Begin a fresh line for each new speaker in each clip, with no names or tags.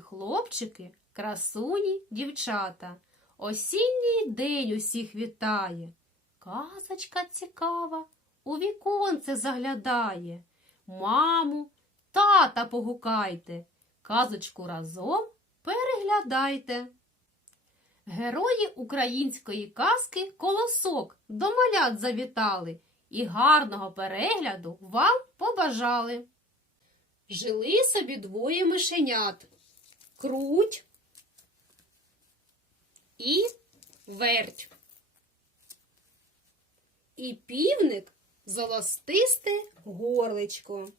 хлопчики, красуні, дівчата. Осінній день усіх вітає. Казочка цікава у віконце заглядає. Маму, тата погукайте, казочку разом переглядайте. Герої української казки колосок до малят завітали і гарного перегляду вам побажали. Жили собі двоє мишенят. Круть і верть. І півник золостисте горличко.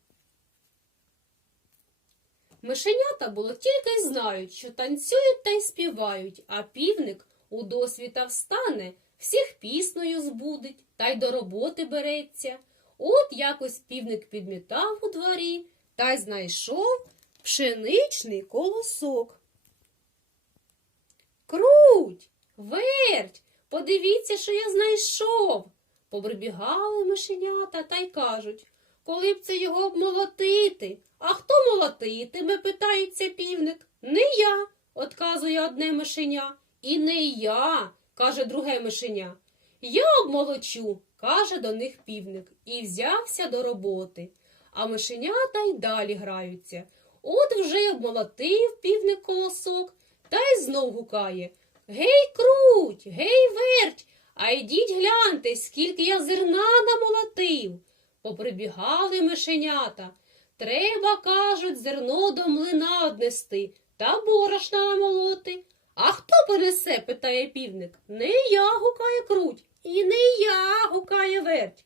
Мишенята було тільки й знають, що танцюють та й співають, а півник у досвіта встане, всіх піснею збудить та й до роботи береться. От якось півник підмітав у дворі та й знайшов пшеничний колосок. Круть, верть, подивіться, що я знайшов. Побрибігали мишенята та й кажуть, коли б це його обмолотити. А хто молотитиме, питається півник. Не я, отказує одне мишеня. І не я, каже друге мишеня. Я обмолочу, каже до них півник, і взявся до роботи. А мишенята й далі граються. От вже й обмолотив півник колосок, та й знов гукає Гей, круть, гей, верть, а йдіть гляньте, скільки я зерна намолотив. Поприбігали мишенята. Треба, кажуть, зерно до млина однести та борошна намолоти. А хто понесе? питає півник. Не я гукає круть, і не я гукає верть.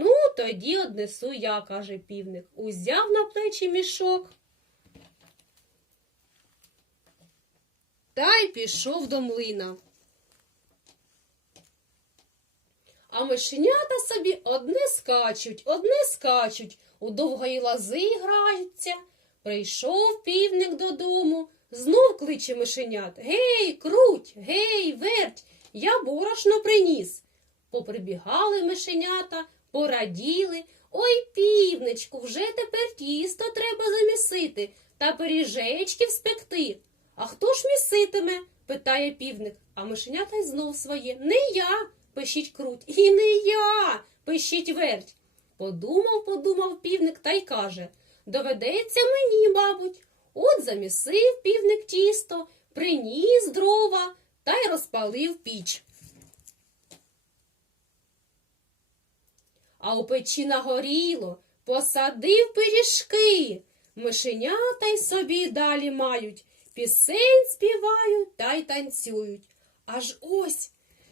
Ну, тоді однесу я, каже півник. Узяв на плечі мішок. Та й пішов до млина. А мишенята собі одне скачуть, одне скачуть, у довгої лази граються. Прийшов півник додому, знов кличе мишенят. Гей, круть, гей, верть, я борошно приніс. Поприбігали мишенята, пораділи. Ой, півничку, вже тепер тісто треба замісити та пиріжечків спекти. А хто ж міситиме? питає півник, а мишенята й знов своє. Не я, пишіть круть, і не я, пишіть верть. Подумав, подумав півник та й каже Доведеться мені, мабуть. От замісив півник тісто, приніс дрова та й розпалив піч. А у печі нагоріло, посадив пиріжки. Мишенята й собі далі мають, пісень співають та й танцюють. Аж ось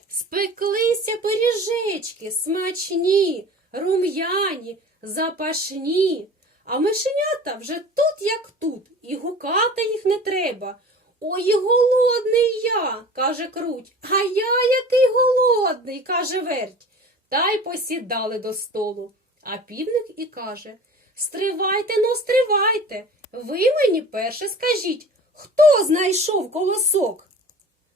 спеклися пиріжечки смачні, рум'яні, запашні. А мишенята вже тут, як тут, і гукати їх не треба. Ой, голодний я, каже круть, а я який голодний, каже верть. Та й посідали до столу. А півник і каже Стривайте, но стривайте. Ви мені перше скажіть, хто знайшов колосок?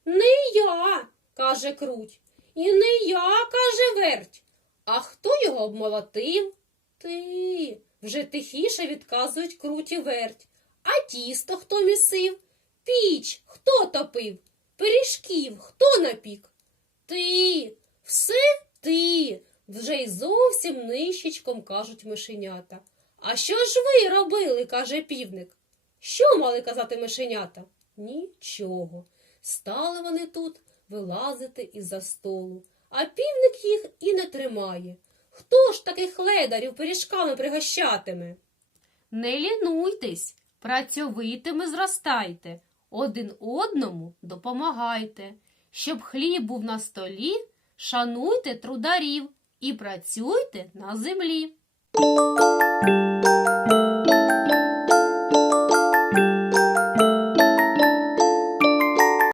Не я, каже круть. І не я, каже верть. А хто його обмолотив? Ти. Вже тихіше відказують круті верть. А тісто хто місив? Піч хто топив? Пиріжків хто напік? Ти. Все ти. Вже й зовсім нищечком кажуть мишенята. А що ж ви робили? каже півник. Що мали казати мишенята? Нічого. Стали вони тут вилазити із-за столу, а півник їх і не тримає. Хто ж таких ледарів пиріжками пригощатиме? Не лінуйтесь, працьовитими зростайте, один одному допомагайте. Щоб хліб був на столі, шануйте трударів і працюйте на землі.